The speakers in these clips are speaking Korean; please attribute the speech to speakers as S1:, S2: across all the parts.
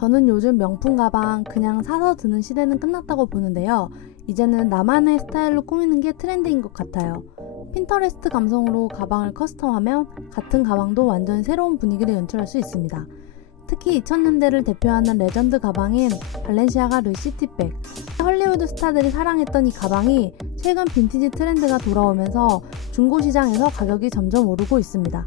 S1: 저는 요즘 명품 가방 그냥 사서 드는 시대는 끝났다고 보는데요. 이제는 나만의 스타일로 꾸미는 게 트렌드인 것 같아요. 핀터레스트 감성으로 가방을 커스텀하면 같은 가방도 완전히 새로운 분위기를 연출할 수 있습니다. 특히 2000년대를 대표하는 레전드 가방인 발렌시아가 르시티백. 헐리우드 스타들이 사랑했던 이 가방이 최근 빈티지 트렌드가 돌아오면서 중고 시장에서 가격이 점점 오르고 있습니다.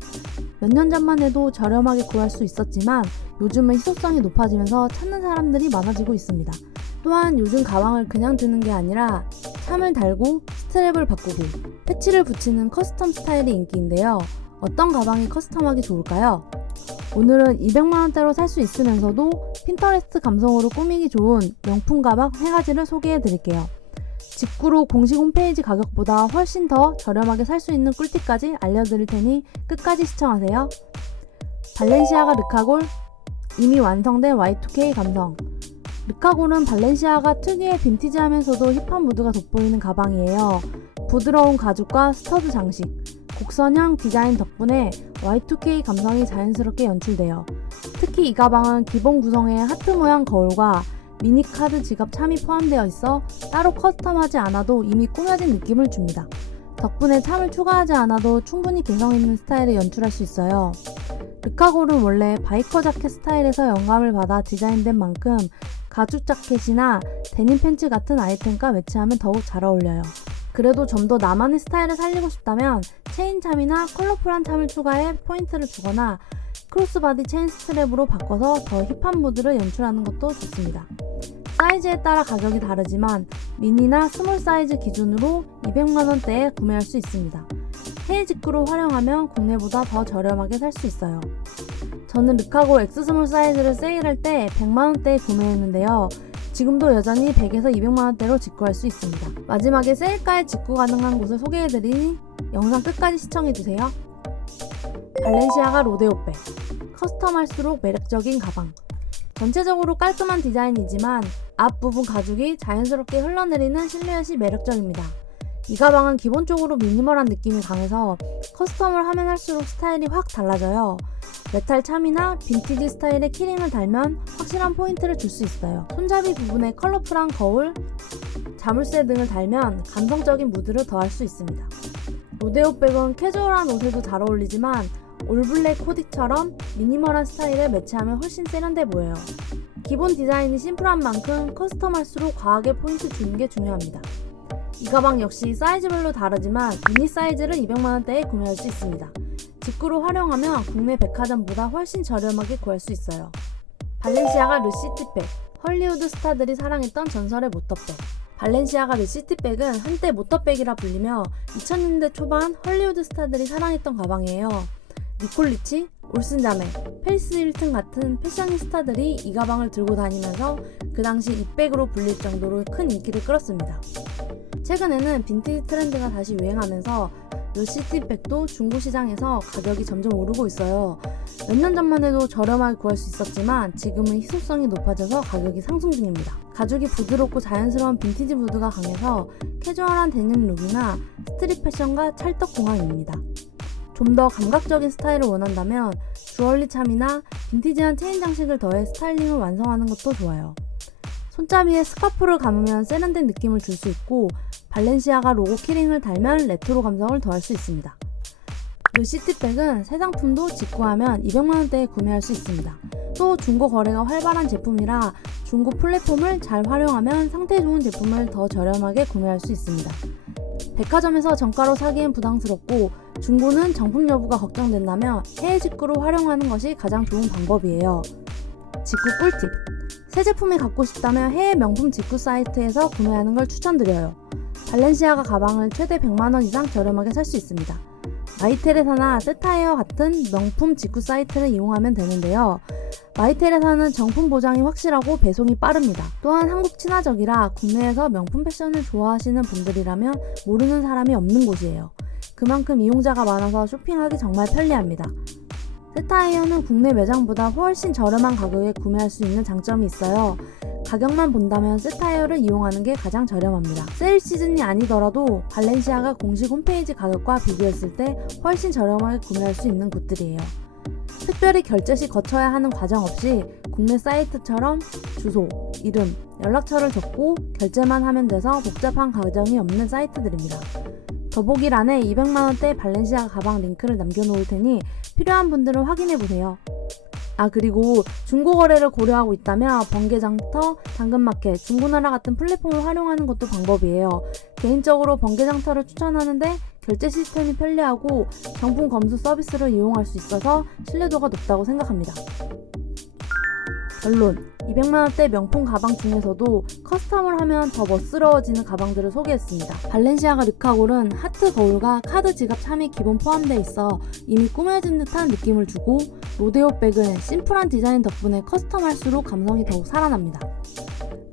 S1: 몇 년 전만 해도 저렴하게 구할 수 있었지만 요즘은 희소성이 높아지면서 찾는 사람들이 많아지고 있습니다. 또한 요즘 가방을 그냥 드는 게 아니라 참을 달고 스트랩을 바꾸고 패치를 붙이는 커스텀 스타일이 인기인데요. 어떤 가방이 커스텀하기 좋을까요? 오늘은 200만원대로 살 수 있으면서도 핀터레스트 감성으로 꾸미기 좋은 명품 가방 3가지를 소개해 드릴게요. 직구로 공식 홈페이지 가격보다 훨씬 더 저렴하게 살 수 있는 꿀팁까지 알려드릴 테니 끝까지 시청하세요. 발렌시아가 르카골 이미 완성된 Y2K 감성 르카골은 발렌시아가 특유의 빈티지하면서도 힙한 무드가 돋보이는 가방이에요. 부드러운 가죽과 스터드 장식, 곡선형 디자인 덕분에 Y2K 감성이 자연스럽게 연출돼요. 특히 이 가방은 기본 구성에 하트 모양 거울과 미니 카드 지갑 참이 포함되어 있어 따로 커스텀하지 않아도 이미 꾸며진 느낌을 줍니다. 덕분에 참을 추가하지 않아도 충분히 개성 있는 스타일을 연출할 수 있어요. 르카골은 원래 바이커 자켓 스타일에서 영감을 받아 디자인된 만큼 가죽 자켓이나 데님 팬츠 같은 아이템과 매치하면 더욱 잘 어울려요. 그래도 좀 더 나만의 스타일을 살리고 싶다면 체인 참이나 컬러풀한 참을 추가해 포인트를 주거나 크로스바디 체인 스트랩으로 바꿔서 더 힙한 무드를 연출하는 것도 좋습니다. 사이즈에 따라 가격이 다르지만 미니나 스몰 사이즈 기준으로 200만원대에 구매할 수 있습니다. 해외 직구로 활용하면 국내보다 더 저렴하게 살 수 있어요. 저는 르카고 X 스몰 사이즈를 세일할 때 100만원대에 구매했는데요. 지금도 여전히 100에서 200만원대로 직구할 수 있습니다. 마지막에 세일가에 직구 가능한 곳을 소개해드리니 영상 끝까지 시청해주세요. 발렌시아가 로데오백 커스텀할수록 매력적인 가방 전체적으로 깔끔한 디자인이지만 앞부분 가죽이 자연스럽게 흘러내리는 실루엣이 매력적입니다. 이 가방은 기본적으로 미니멀한 느낌이 강해서 커스텀을 하면 할수록 스타일이 확 달라져요. 메탈 참이나 빈티지 스타일의 키링을 달면 확실한 포인트를 줄 수 있어요. 손잡이 부분에 컬러풀한 거울, 자물쇠 등을 달면 감성적인 무드를 더할 수 있습니다. 로데오 백은 캐주얼한 옷에도 잘 어울리지만 올블랙 코디처럼 미니멀한 스타일을 매치하면 훨씬 세련돼 보여요. 기본 디자인이 심플한 만큼 커스텀할수록 과하게 포인트 주는 게 중요합니다. 이 가방 역시 사이즈별로 다르지만 미니 사이즈를 200만원대에 구매할 수 있습니다. 직구로 활용하면 국내 백화점보다 훨씬 저렴하게 구할 수 있어요. 발렌시아가 르시티백, 헐리우드 스타들이 사랑했던 전설의 모터백. 발렌시아가 르시티백은 한때 모터백이라 불리며 2000년대 초반 헐리우드 스타들이 사랑했던 가방이에요. 니콜리치, 올슨자매, 페리스 힐튼 같은 패셔니스타들이 이 가방을 들고 다니면서 그 당시 이 백으로 불릴 정도로 큰 인기를 끌었습니다. 최근에는 빈티지 트렌드가 다시 유행하면서 루시티백도 중고 시장에서 가격이 점점 오르고 있어요. 몇 년 전만 해도 저렴하게 구할 수 있었지만 지금은 희소성이 높아져서 가격이 상승 중입니다. 가죽이 부드럽고 자연스러운 빈티지 무드가 강해서 캐주얼한 데님 룩이나 스트릿 패션과 찰떡 궁합입니다. 좀 더 감각적인 스타일을 원한다면 주얼리 참이나 빈티지한 체인 장식을 더해 스타일링을 완성하는 것도 좋아요. 손잡이에 스카프를 감으면 세련된 느낌을 줄 수 있고 발렌시아가 로고 키링을 달면 레트로 감성을 더할 수 있습니다. 루시티백은 새 상품도 직구하면 200만원대에 구매할 수 있습니다. 또 중고 거래가 활발한 제품이라 중고 플랫폼을 잘 활용하면 상태 좋은 제품을 더 저렴하게 구매할 수 있습니다. 백화점에서 정가로 사기엔 부담스럽고 중고는 정품 여부가 걱정된다면 해외 직구로 활용하는 것이 가장 좋은 방법이에요. 직구 꿀팁! 새 제품이 갖고 싶다면 해외 명품 직구 사이트에서 구매하는 걸 추천드려요. 발렌시아가 가방을 최대 100만원 이상 저렴하게 살 수 있습니다. 마이테레사나 세타에어 같은 명품 직구 사이트를 이용하면 되는데요. 마이테레사는 정품 보장이 확실하고 배송이 빠릅니다. 또한 한국 친화적이라 국내에서 명품 패션을 좋아하시는 분들이라면 모르는 사람이 없는 곳이에요. 그만큼 이용자가 많아서 쇼핑하기 정말 편리합니다. 세타에어는 국내 매장보다 훨씬 저렴한 가격에 구매할 수 있는 장점이 있어요. 가격만 본다면 세타에어를 이용하는 게 가장 저렴합니다. 세일 시즌이 아니더라도 발렌시아가 공식 홈페이지 가격과 비교했을 때 훨씬 저렴하게 구매할 수 있는 곳들이에요. 특별히 결제 시 거쳐야 하는 과정 없이 국내 사이트처럼 주소, 이름, 연락처를 적고 결제만 하면 돼서 복잡한 과정이 없는 사이트들입니다. 더보기란에 200만원대 발렌시아가 가방 링크를 남겨놓을 테니 필요한 분들은 확인해보세요. 아 그리고 중고 거래를 고려하고 있다면 번개장터, 당근마켓, 중고나라 같은 플랫폼을 활용하는 것도 방법이에요. 개인적으로 번개장터를 추천하는데 결제 시스템이 편리하고 정품 검수 서비스를 이용할 수 있어서 신뢰도가 높다고 생각합니다. 결론 200만원대 명품 가방 중에서도 커스텀을 하면 더 멋스러워지는 가방들을 소개했습니다. 발렌시아가 르카골은 하트 거울과 카드 지갑 참이 기본 포함되어 있어 이미 꾸며진 듯한 느낌을 주고 로데오 백은 심플한 디자인 덕분에 커스텀할수록 감성이 더욱 살아납니다.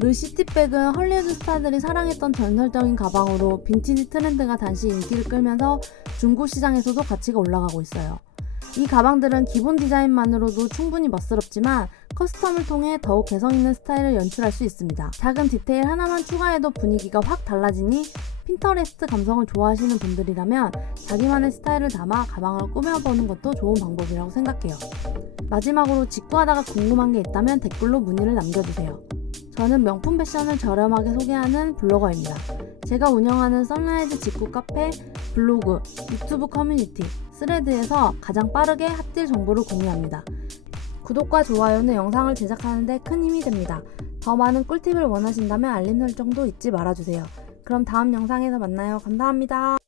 S1: 르시티백은 헐리우드 스타들이 사랑했던 전설적인 가방으로 빈티지 트렌드가 다시 인기를 끌면서 중고 시장에서도 가치가 올라가고 있어요. 이 가방들은 기본 디자인만으로도 충분히 멋스럽지만 커스텀을 통해 더욱 개성 있는 스타일을 연출할 수 있습니다. 작은 디테일 하나만 추가해도 분위기가 확 달라지니 핀터레스트 감성을 좋아하시는 분들이라면 자기만의 스타일을 담아 가방을 꾸며보는 것도 좋은 방법이라고 생각해요. 마지막으로 직구하다가 궁금한 게 있다면 댓글로 문의를 남겨주세요. 저는 명품 패션을 저렴하게 소개하는 블로거입니다. 제가 운영하는 선라이즈 직구 카페, 블로그, 유튜브 커뮤니티, 스레드에서 가장 빠르게 핫딜 정보를 공유합니다. 구독과 좋아요는 영상을 제작하는데 큰 힘이 됩니다. 더 많은 꿀팁을 원하신다면 알림 설정도 잊지 말아주세요. 그럼 다음 영상에서 만나요. 감사합니다.